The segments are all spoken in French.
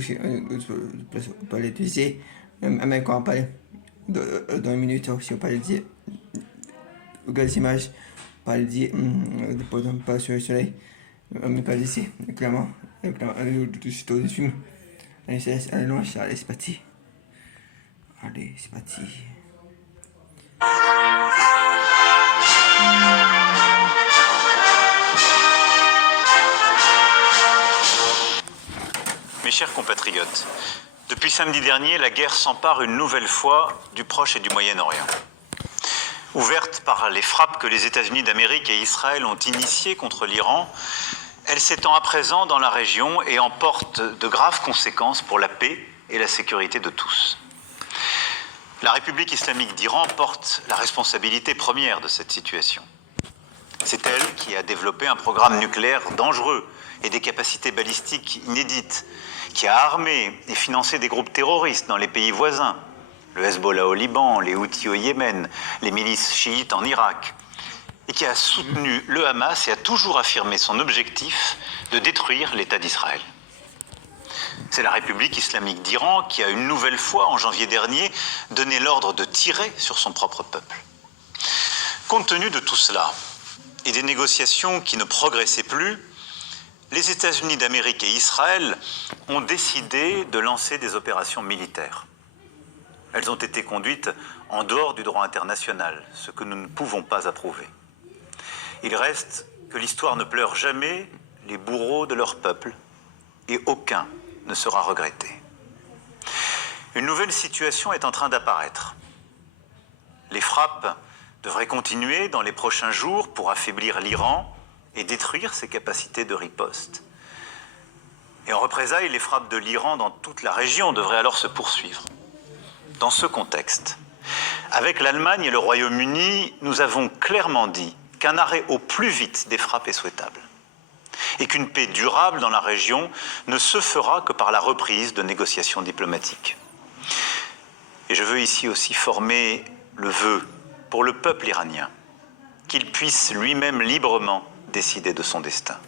aussi, on peut l'utiliser, même quand on parle dans une minute, si on parle de les images, on parle de pas sur le soleil, on peut pas ici, clairement, le site du film. Allez, non, allez, c'est parti. Allez, c'est parti. Mes chers compatriotes, depuis samedi dernier, la guerre s'empare une nouvelle fois du Proche et du Moyen-Orient. Ouverte par les frappes que les États-Unis d'Amérique et Israël ont initiées contre l'Iran, elle s'étend à présent dans la région et emporte de graves conséquences pour la paix et la sécurité de tous. La République islamique d'Iran porte la responsabilité première de cette situation. C'est elle qui a développé un programme nucléaire dangereux et des capacités balistiques inédites, qui a armé et financé des groupes terroristes dans les pays voisins, le Hezbollah au Liban, les Houthis au Yémen, les milices chiites en Irak, et qui a soutenu le Hamas et a toujours affirmé son objectif de détruire l'État d'Israël. C'est la République islamique d'Iran qui a une nouvelle fois, en janvier dernier, donné l'ordre de tirer sur son propre peuple. Compte tenu de tout cela, et des négociations qui ne progressaient plus, les États-Unis d'Amérique et Israël ont décidé de lancer des opérations militaires. Elles ont été conduites en dehors du droit international, ce que nous ne pouvons pas approuver. Il reste que l'histoire ne pleure jamais les bourreaux de leur peuple, et aucun ne sera regretté. Une nouvelle situation est en train d'apparaître. Les frappes devraient continuer dans les prochains jours pour affaiblir l'Iran et détruire ses capacités de riposte. Et en représailles, les frappes de l'Iran dans toute la région devraient alors se poursuivre. Dans ce contexte, avec l'Allemagne et le Royaume-Uni, nous avons clairement dit qu'un arrêt au plus vite des frappes est souhaitable et qu'une paix durable dans la région ne se fera que par la reprise de négociations diplomatiques. Et je veux ici aussi former le vœu pour le peuple iranien, qu'il puisse lui-même librement décider de son destin.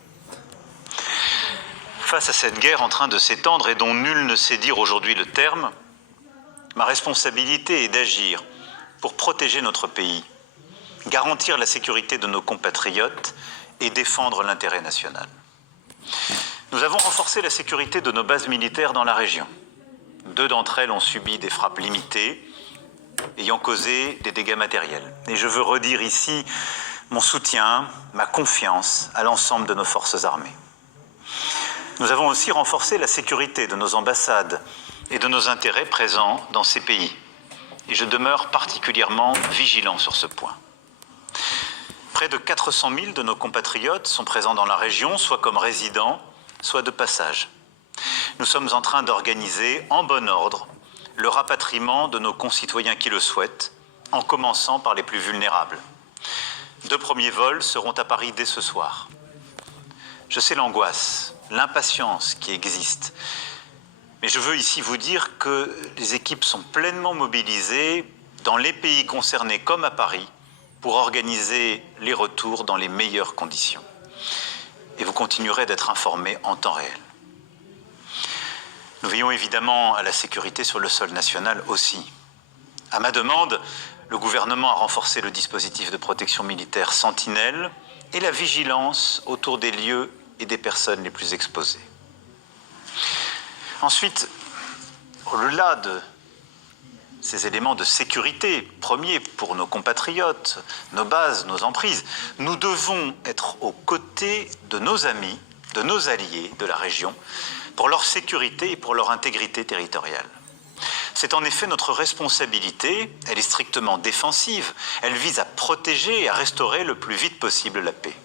Face à cette guerre en train de s'étendre et dont nul ne sait dire aujourd'hui le terme, ma responsabilité est d'agir pour protéger notre pays, garantir la sécurité de nos compatriotes et défendre l'intérêt national. Nous avons renforcé la sécurité de nos bases militaires dans la région. 2 d'entre elles ont subi des frappes limitées, ayant causé des dégâts matériels. Et je veux redire ici mon soutien, ma confiance à l'ensemble de nos forces armées. Nous avons aussi renforcé la sécurité de nos ambassades et de nos intérêts présents dans ces pays. Et je demeure particulièrement vigilant sur ce point. Près de 400 000 de nos compatriotes sont présents dans la région, soit comme résidents, soit de passage. Nous sommes en train d'organiser, en bon ordre, le rapatriement de nos concitoyens qui le souhaitent, en commençant par les plus vulnérables. 2 premiers vols seront à Paris dès ce soir. Je sais l'angoisse, l'impatience qui existe, mais je veux ici vous dire que les équipes sont pleinement mobilisées dans les pays concernés comme à Paris pour organiser les retours dans les meilleures conditions. Et vous continuerez d'être informés en temps réel. Nous veillons évidemment à la sécurité sur le sol national aussi. À ma demande, le gouvernement a renforcé le dispositif de protection militaire Sentinelle et la vigilance autour des lieux et des personnes les plus exposées. Ensuite, au-delà de ces éléments de sécurité premiers pour nos compatriotes, nos bases, nos emprises, nous devons être aux côtés de nos amis, de nos alliés de la région, pour leur sécurité et pour leur intégrité territoriale. C'est en effet notre responsabilité, elle est strictement défensive, elle vise à protéger et à restaurer le plus vite possible la paix.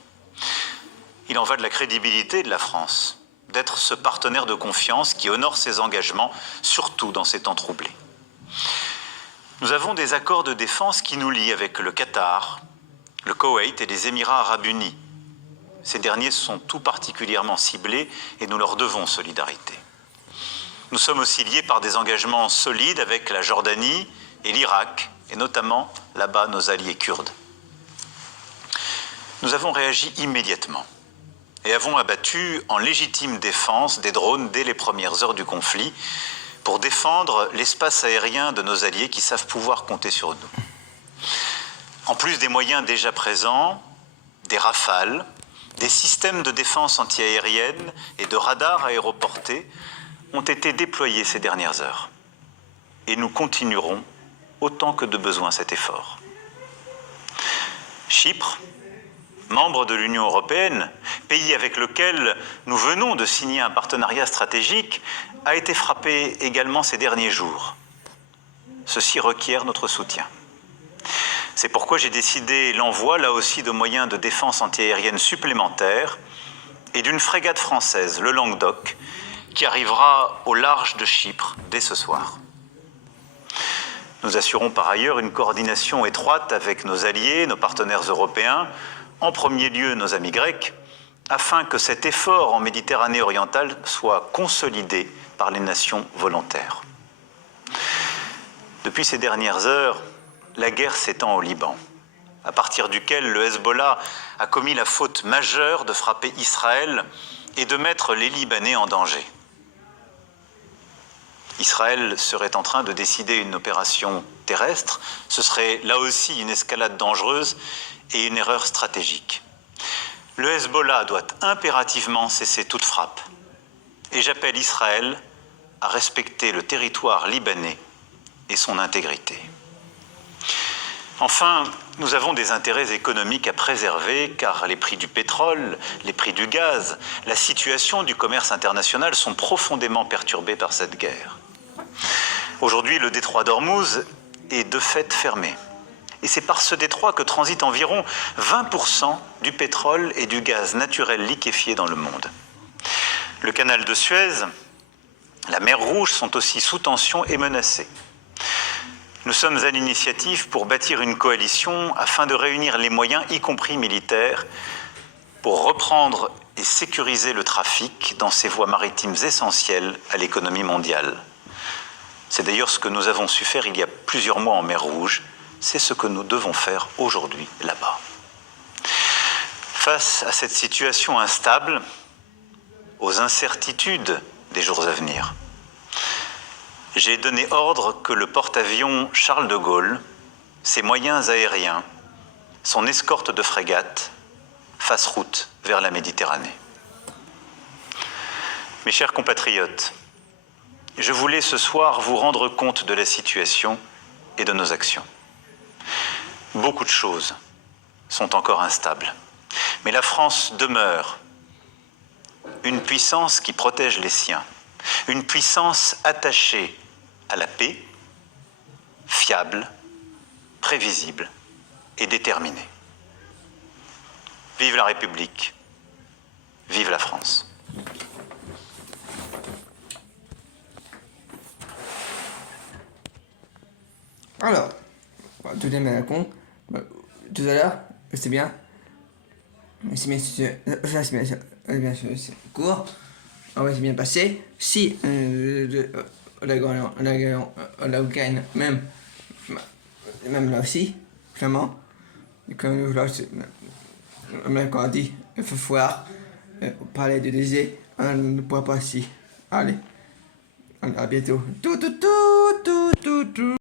Il en va de la crédibilité de la France, d'être ce partenaire de confiance qui honore ses engagements, surtout dans ces temps troublés. Nous avons des accords de défense qui nous lient avec le Qatar, le Koweït et les Émirats arabes unis. Ces derniers sont tout particulièrement ciblés et nous leur devons solidarité. Nous sommes aussi liés par des engagements solides avec la Jordanie et l'Irak, et notamment là-bas nos alliés kurdes. Nous avons réagi immédiatement et avons abattu en légitime défense des drones dès les premières heures du conflit pour défendre l'espace aérien de nos alliés qui savent pouvoir compter sur nous. En plus des moyens déjà présents, des Rafales, des systèmes de défense antiaérienne et de radars aéroportés ont été déployés ces dernières heures. Et nous continuerons autant que de besoin cet effort. Chypre, membre de l'Union européenne, pays avec lequel nous venons de signer un partenariat stratégique, a été frappé également ces derniers jours. Ceci requiert notre soutien. C'est pourquoi j'ai décidé l'envoi, là aussi, de moyens de défense antiaérienne supplémentaires et d'une frégate française, le Languedoc, qui arrivera au large de Chypre dès ce soir. Nous assurons par ailleurs une coordination étroite avec nos alliés, nos partenaires européens, en premier lieu nos amis grecs, afin que cet effort en Méditerranée orientale soit consolidé par les nations volontaires. Depuis ces dernières heures, la guerre s'étend au Liban, à partir duquel le Hezbollah a commis la faute majeure de frapper Israël et de mettre les Libanais en danger. Israël serait en train de décider une opération terrestre, ce serait là aussi une escalade dangereuse et une erreur stratégique. Le Hezbollah doit impérativement cesser toute frappe, et j'appelle Israël à respecter le territoire libanais et son intégrité. Enfin, nous avons des intérêts économiques à préserver car les prix du pétrole, les prix du gaz, la situation du commerce international sont profondément perturbés par cette guerre. Aujourd'hui, le détroit d'Ormuz est de fait fermé. Et c'est par ce détroit que transitent environ 20% du pétrole et du gaz naturel liquéfié dans le monde. Le canal de Suez, la mer Rouge sont aussi sous tension et menacés. Nous sommes à l'initiative pour bâtir une coalition afin de réunir les moyens, y compris militaires, pour reprendre et sécuriser le trafic dans ces voies maritimes essentielles à l'économie mondiale. C'est d'ailleurs ce que nous avons su faire il y a plusieurs mois en mer Rouge. C'est ce que nous devons faire aujourd'hui là-bas. Face à cette situation instable, aux incertitudes des jours à venir, j'ai donné ordre que le porte-avions Charles de Gaulle, ses moyens aériens, son escorte de frégates fassent route vers la Méditerranée. Mes chers compatriotes, je voulais ce soir vous rendre compte de la situation et de nos actions. Beaucoup de choses sont encore instables, mais la France demeure une puissance qui protège les siens, une puissance attachée à la paix, fiable, prévisible et déterminée. Vive la République, vive la France. Alors, tout est bien con. Tout à l'heure, c'est bien. C'est bien, c'est court. Ah ouais, c'est bien passé. Si on a gagné, même là aussi, vraiment. Comme là, on a dit, il faut voir, parler de désir, on ne pourra pas si. Allez, à bientôt. Tout.